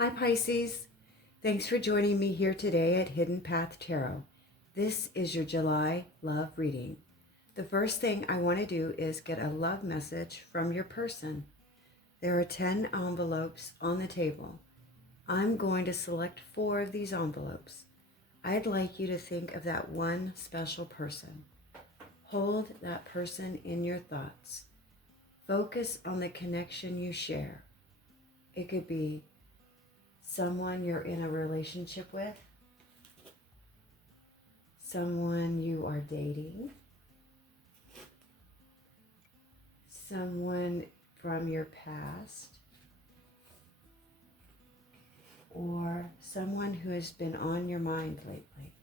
Hi Pisces, thanks for joining me here today at Hidden Path Tarot. This is your July love reading. The first thing I want to do is get a love message from your person. There are 10 envelopes on the table. I'm going to select 4 of these envelopes. I'd like you to think of that one special person. Hold that person in your thoughts. Focus on the connection you share. It could be someone you're in a relationship with, someone you are dating, someone from your past, or someone who has been on your mind lately.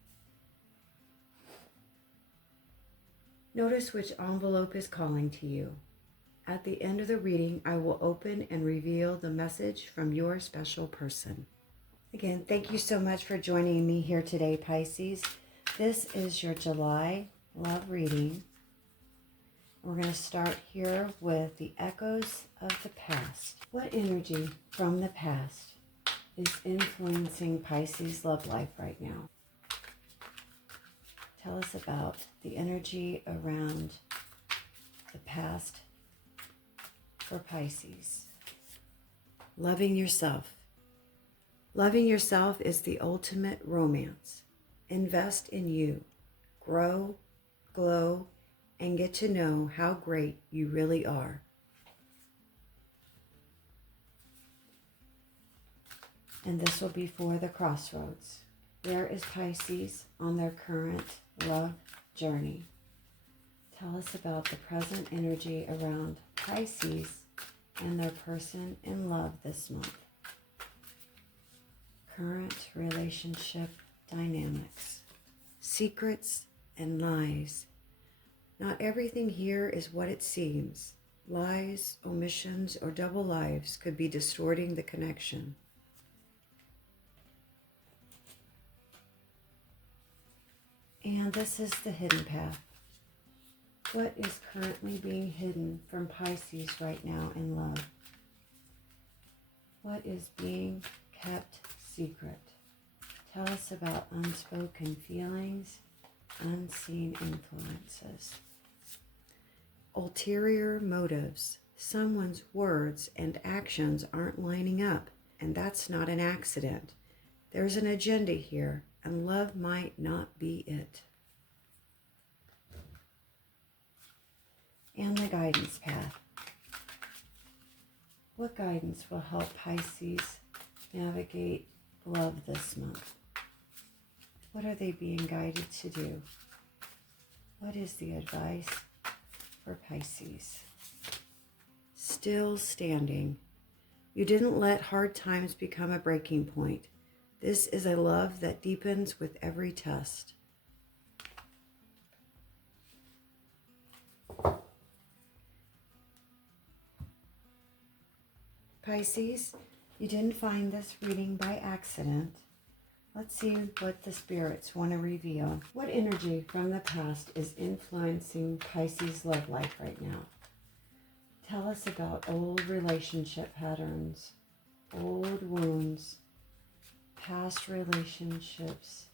Notice which envelope is calling to you. At the end of the reading, I will open and reveal the message from your special person. Again, thank you so much for joining me here today, Pisces. This is your July love reading. We're going to start here with the echoes of the past. What energy from the past is influencing Pisces' love life right now? Tell us about the energy around the past for Pisces. Loving yourself. Loving yourself is the ultimate romance. Invest in you. Grow, glow, and get to know how great you really are. And this will be for the crossroads. Where is Pisces on their current love journey? Tell us about the present energy around Pisces and their person in love this month. Current relationship dynamics. Secrets and lies. Not everything here is what it seems. Lies, omissions, or double lives could be distorting the connection. And this is the hidden path. What is currently being hidden from Pisces right now in love? What is being kept secret? Tell us about unspoken feelings, unseen influences. Ulterior motives. Someone's words and actions aren't lining up, and that's not an accident. There's an agenda here, and love might not be it. And the guidance path. What guidance will help Pisces navigate love this month? What are they being guided to do? What is the advice for Pisces? Still standing. You didn't let hard times become a breaking point. This is a love that deepens with every test. Pisces, you didn't find this reading by accident. Let's see what the spirits want to reveal. What energy from the past is influencing Pisces' love life right now? Tell us about old relationship patterns, old wounds, past relationships,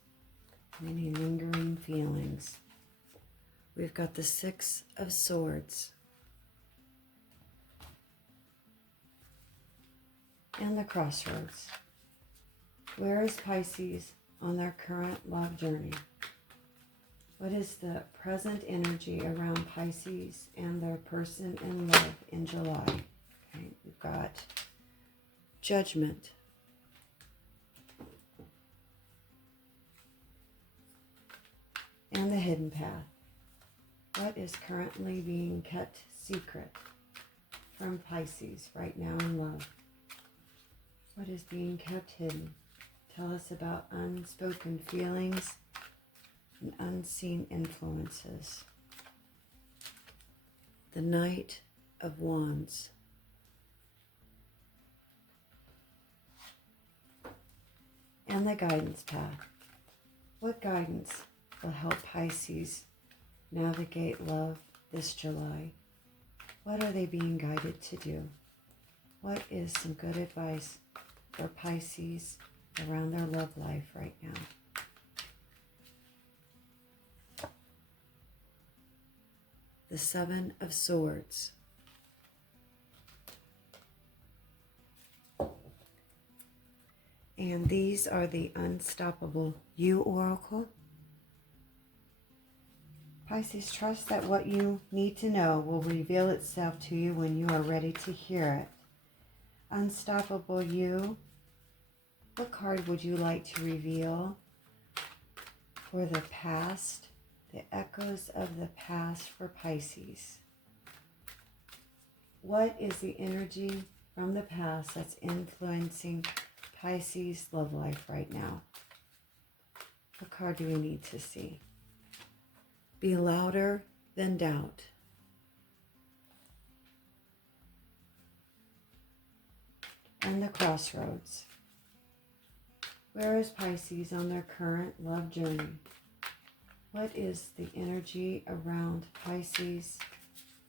any lingering feelings. We've got the 6 of Swords. And the crossroads. Where is Pisces on their current love journey? What is the present energy around Pisces and their person in love in July? Okay, we've got Judgment. And the hidden path. What is currently being kept secret from Pisces right now in love? What is being kept hidden? Tell us about unspoken feelings and unseen influences. The Knight of Wands. And the guidance path. What guidance will help Pisces navigate love this July? What are they being guided to do? What is some good advice for Pisces around their love life right now. The Seven of Swords. And these are the Unstoppable You Oracle. Pisces, trust that what you need to know will reveal itself to you when you are ready to hear it. Unstoppable You, what card would you like to reveal for the past, the echoes of the past for Pisces? What is the energy from the past that's influencing Pisces' love life right now? What card do we need to see? Be louder than doubt. And the Crossroads. Where is Pisces on their current love journey? What is the energy around Pisces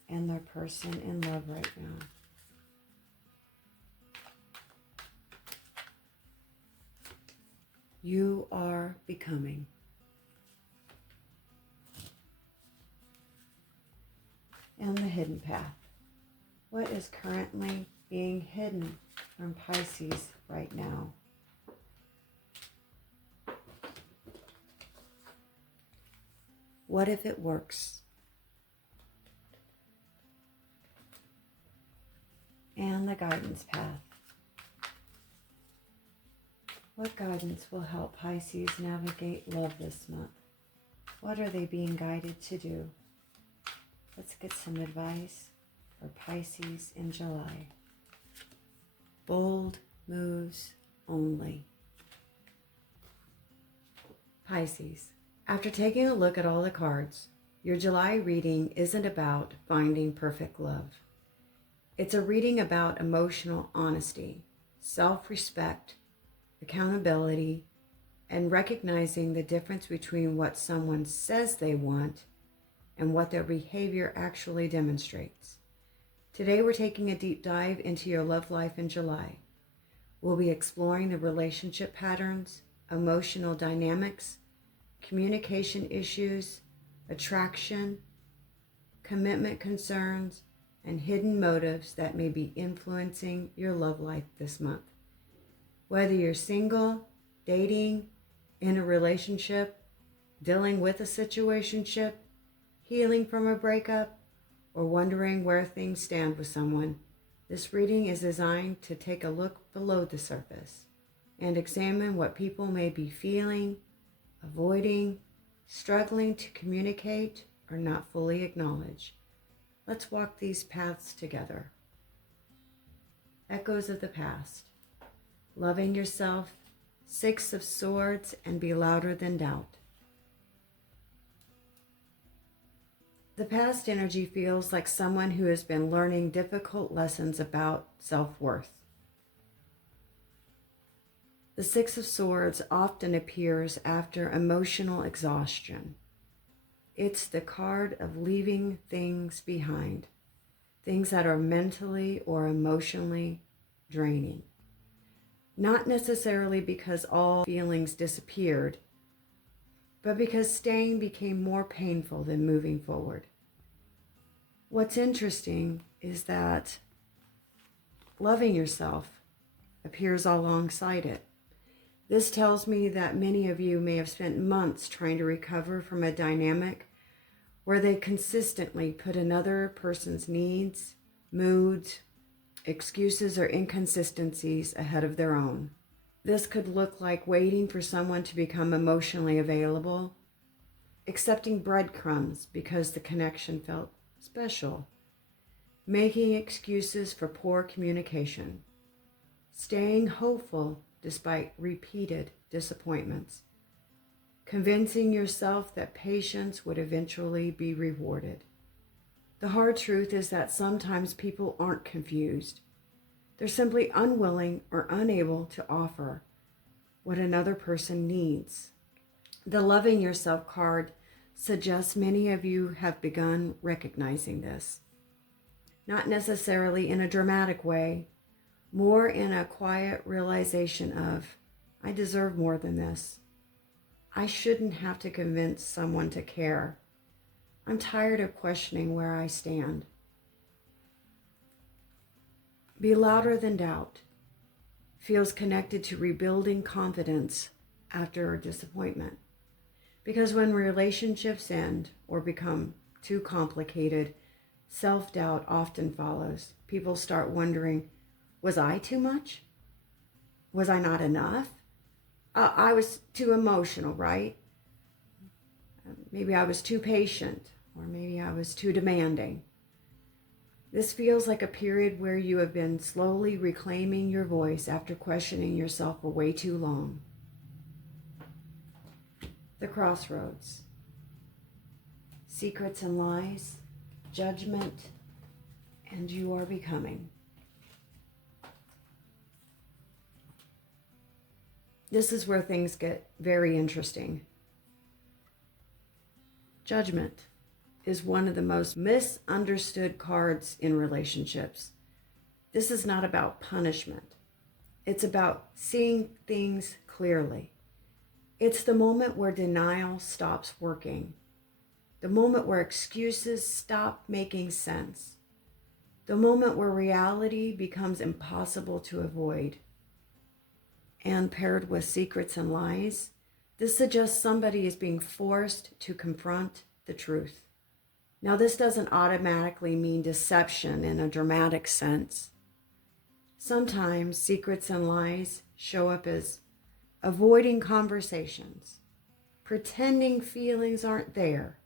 and their person in love right now? You are becoming. And the hidden path. What is currently being hidden from Pisces right now? What if it works? And the guidance path. What guidance will help Pisces navigate love this month? What are they being guided to do? Let's get some advice for Pisces in July. Bold moves only. Pisces, after taking a look at all the cards, your July reading isn't about finding perfect love. It's a reading about emotional honesty, self-respect, accountability, and recognizing the difference between what someone says they want and what their behavior actually demonstrates. Today we're taking a deep dive into your love life in July. We'll be exploring the relationship patterns, emotional dynamics, communication issues, attraction, commitment concerns, and hidden motives that may be influencing your love life this month. Whether you're single, dating, in a relationship, dealing with a situationship, healing from a breakup, or wondering where things stand with someone, this reading is designed to take a look below the surface and examine what people may be feeling, avoiding, struggling to communicate, or not fully acknowledge. Let's walk these paths together. Echoes of the past. Loving yourself, Six of Swords, and be louder than doubt. The past energy feels like someone who has been learning difficult lessons about self-worth. The Six of Swords often appears after emotional exhaustion. It's the card of leaving things behind, things that are mentally or emotionally draining. Not necessarily because all feelings disappeared, but because staying became more painful than moving forward. What's interesting is that loving yourself appears alongside it. This tells me that many of you may have spent months trying to recover from a dynamic where they consistently put another person's needs, moods, excuses, or inconsistencies ahead of their own. This could look like waiting for someone to become emotionally available, accepting breadcrumbs because the connection felt special, making excuses for poor communication, staying hopeful despite repeated disappointments, convincing yourself that patience would eventually be rewarded. The hard truth is that sometimes people aren't confused. They're simply unwilling or unable to offer what another person needs. The Loving Yourself card suggests many of you have begun recognizing this. Not necessarily in a dramatic way more in a quiet realization of, I deserve more than this. I shouldn't have to convince someone to care. I'm tired of questioning where I stand. Be louder than doubt feels connected to rebuilding confidence after disappointment. Because when relationships end or become too complicated, self-doubt often follows. People start wondering, was I too much? Was I not enough? I was too emotional, right? Maybe I was too patient, or maybe I was too demanding. This feels like a period where you have been slowly reclaiming your voice after questioning yourself for way too long. The crossroads. Secrets and lies, judgment, and you are becoming. This is where things get very interesting. Judgment is one of the most misunderstood cards in relationships. This is not about punishment. It's about seeing things clearly. It's the moment where denial stops working. The moment where excuses stop making sense. The moment where reality becomes impossible to avoid. And paired with secrets and lies, this suggests somebody is being forced to confront the truth. Now, this doesn't automatically mean deception in a dramatic sense. Sometimes secrets and lies show up as avoiding conversations, pretending feelings aren't there,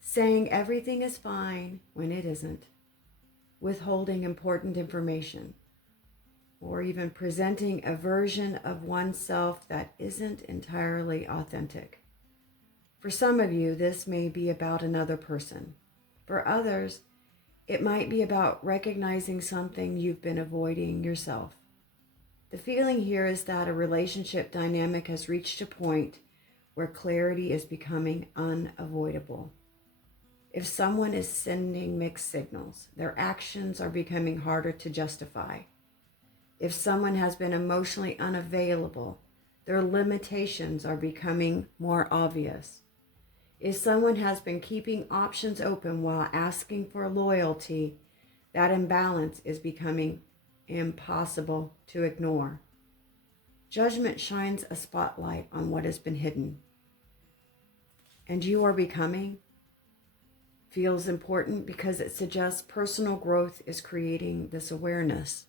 saying everything is fine when it isn't, withholding important information, or even presenting a version of oneself that isn't entirely authentic. For some of you, this may be about another person. For others, it might be about recognizing something you've been avoiding yourself. The feeling here is that a relationship dynamic has reached a point where clarity is becoming unavoidable. If someone is sending mixed signals, their actions are becoming harder to justify. If someone has been emotionally unavailable, their limitations are becoming more obvious. If someone has been keeping options open while asking for loyalty, that imbalance is becoming impossible to ignore. Judgment shines a spotlight on what has been hidden. And you are becoming feels important because it suggests personal growth is creating this awareness.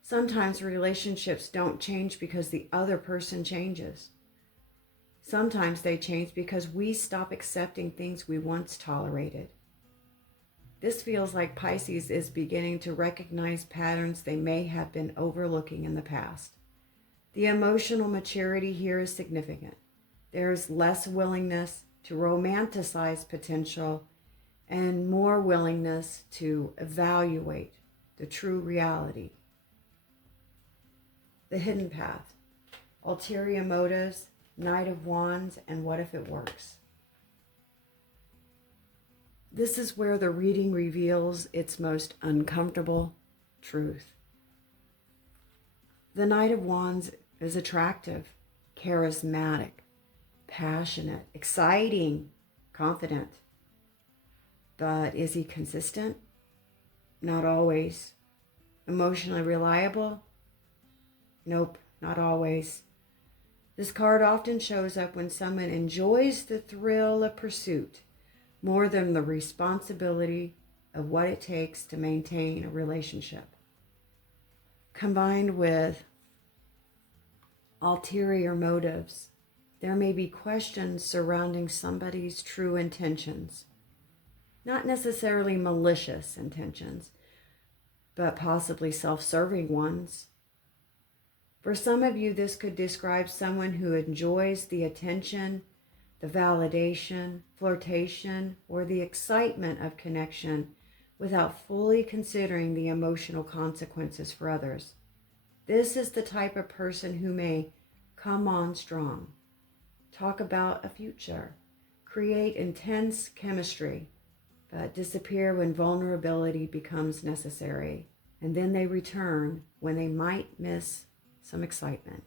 Sometimes relationships don't change because the other person changes. Sometimes they change because we stop accepting things we once tolerated. This feels like Pisces is beginning to recognize patterns they may have been overlooking in the past. The emotional maturity here is significant. There is less willingness to romanticize potential and more willingness to evaluate the true reality. The hidden path, ulterior motives, Knight of Wands, and what if it works? This is where the reading reveals its most uncomfortable truth. The Knight of Wands is attractive, charismatic, passionate, exciting, confident. But is he consistent? Not always. Emotionally reliable? Nope, not always. This card often shows up when someone enjoys the thrill of pursuit more than the responsibility of what it takes to maintain a relationship. Combined with ulterior motives, there may be questions surrounding somebody's true intentions. Not necessarily malicious intentions, but possibly self-serving ones. For some of you, this could describe someone who enjoys the attention, the validation, flirtation, or the excitement of connection without fully considering the emotional consequences for others. This is the type of person who may come on strong, talk about a future, create intense chemistry, but disappear when vulnerability becomes necessary. and then they return when they might miss some excitement.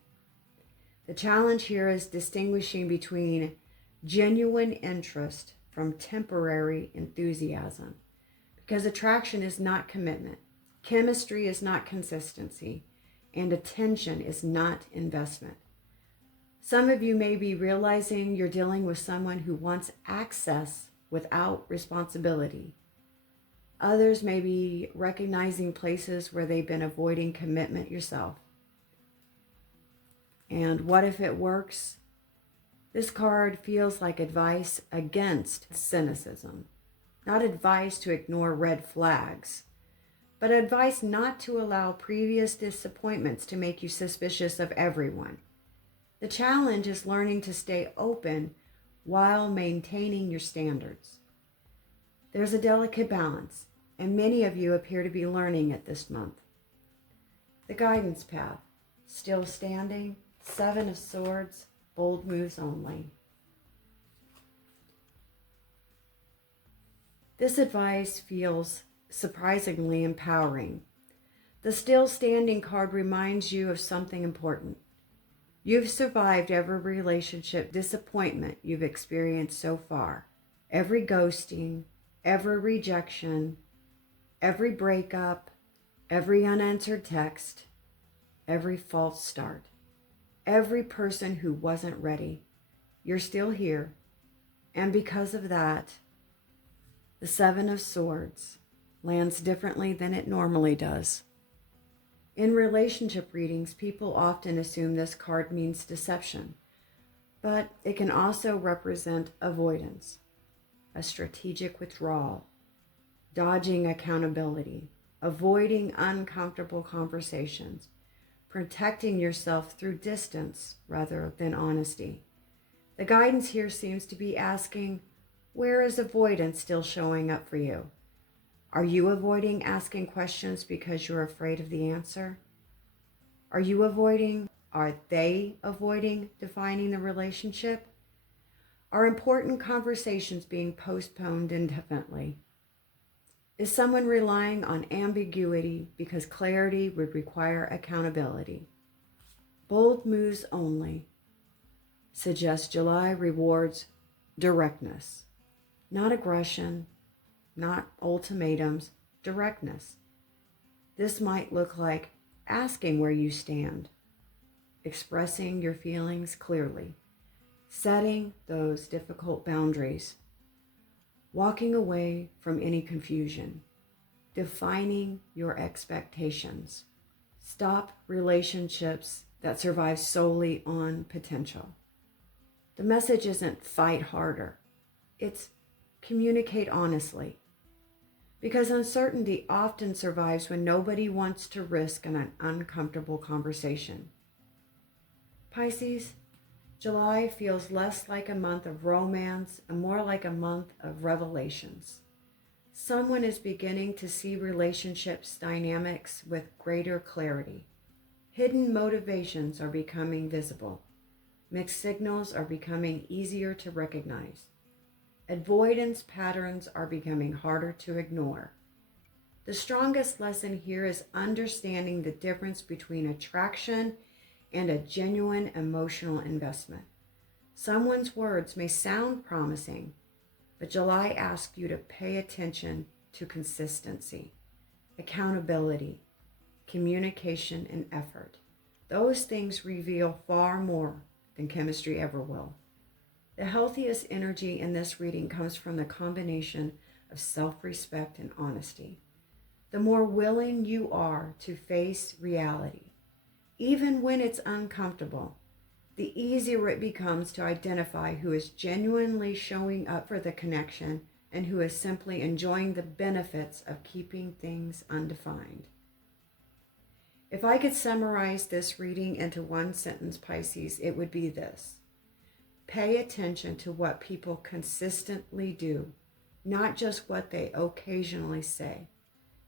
The challenge here is distinguishing between genuine interest from temporary enthusiasm, because attraction is not commitment, chemistry is not consistency, and attention is not investment. Some of you may be realizing you're dealing with someone who wants access without responsibility. Others may be recognizing places where they've been avoiding commitment yourself. And what if it works? This card feels like advice against cynicism, not advice to ignore red flags, but advice not to allow previous disappointments to make you suspicious of everyone. The challenge is learning to stay open while maintaining your standards. There's a delicate balance, and many of you appear to be learning it this month. The guidance path, still standing, 7 of Swords, bold moves only. This advice feels surprisingly empowering. The still standing card reminds you of something important. You've survived every relationship disappointment you've experienced so far. Every ghosting, every rejection, every breakup, every unanswered text, every false start, every person who wasn't ready. You're still here. And because of that, the 7 of Swords lands differently than it normally does. In relationship readings, people often assume this card means deception, but it can also represent avoidance, a strategic withdrawal, dodging accountability, avoiding uncomfortable conversations, protecting yourself through distance rather than honesty. The guidance here seems to be asking, where is avoidance still showing up for you? Are you avoiding asking questions because you're afraid of the answer? Are they avoiding defining the relationship? Are important conversations being postponed indefinitely? Is someone relying on ambiguity because clarity would require accountability? Bold moves only suggest July rewards directness, not aggression, not ultimatums, directness. This might look like asking where you stand, expressing your feelings clearly, setting those difficult boundaries, walking away from any confusion, defining your expectations. Stop relationships that survive solely on potential. The message isn't fight harder, it's communicate honestly. Because uncertainty often survives when nobody wants to risk an uncomfortable conversation. Pisces, July feels less like a month of romance and more like a month of revelations. Someone is beginning to see relationships dynamics with greater clarity. Hidden motivations are becoming visible. Mixed signals are becoming easier to recognize. Avoidance patterns are becoming harder to ignore. The strongest lesson here is understanding the difference between attraction and a genuine emotional investment. Someone's words may sound promising, but July asks you to pay attention to consistency, accountability, communication, and effort. Those things reveal far more than chemistry ever will. The healthiest energy in this reading comes from the combination of self-respect and honesty. The more willing you are to face reality, even when it's uncomfortable, the easier it becomes to identify who is genuinely showing up for the connection and who is simply enjoying the benefits of keeping things undefined. If I could summarize this reading into one sentence, Pisces, it would be this. Pay attention to what people consistently do, not just what they occasionally say.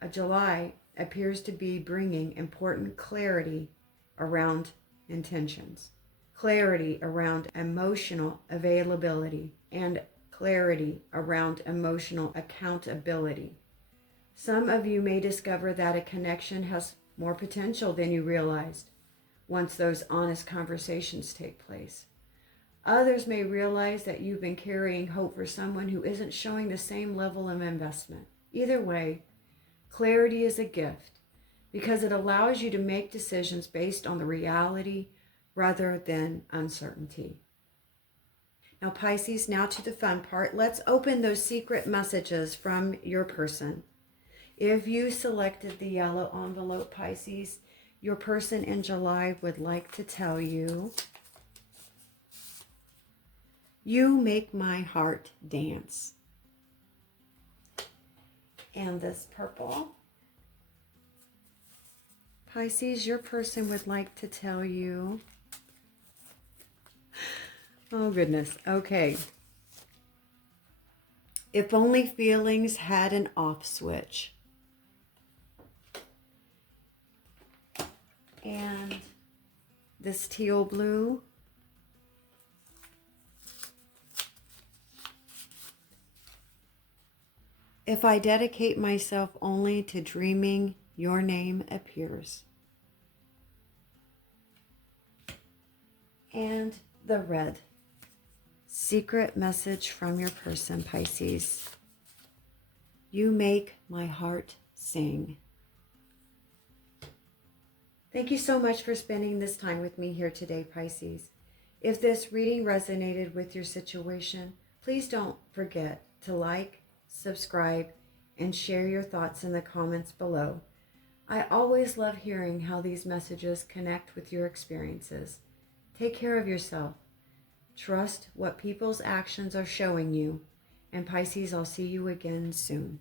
A July appears to be bringing important clarity around intentions, clarity around emotional availability, and clarity around emotional accountability. Some of you may discover that a connection has more potential than you realized once those honest conversations take place. Others may realize that you've been carrying hope for someone who isn't showing the same level of investment. Either way, clarity is a gift because it allows you to make decisions based on the reality rather than uncertainty. Now, Pisces, now to the fun part. Let's open those secret messages from your person. If you selected the yellow envelope, Pisces, your person in July would like to tell you, you make my heart dance. And this purple, Pisces, your person would like to tell you, oh goodness, okay. If only feelings had an off switch. And this teal blue, if I dedicate myself only to dreaming, your name appears. And the red, secret message from your person, Pisces. You make my heart sing. Thank you so much for spending this time with me here today, Pisces. If this reading resonated with your situation, please don't forget to like, subscribe, and share your thoughts in the comments below. I always love hearing how these messages connect with your experiences. Take care of yourself. Trust what people's actions are showing you. And Pisces, I'll see you again soon.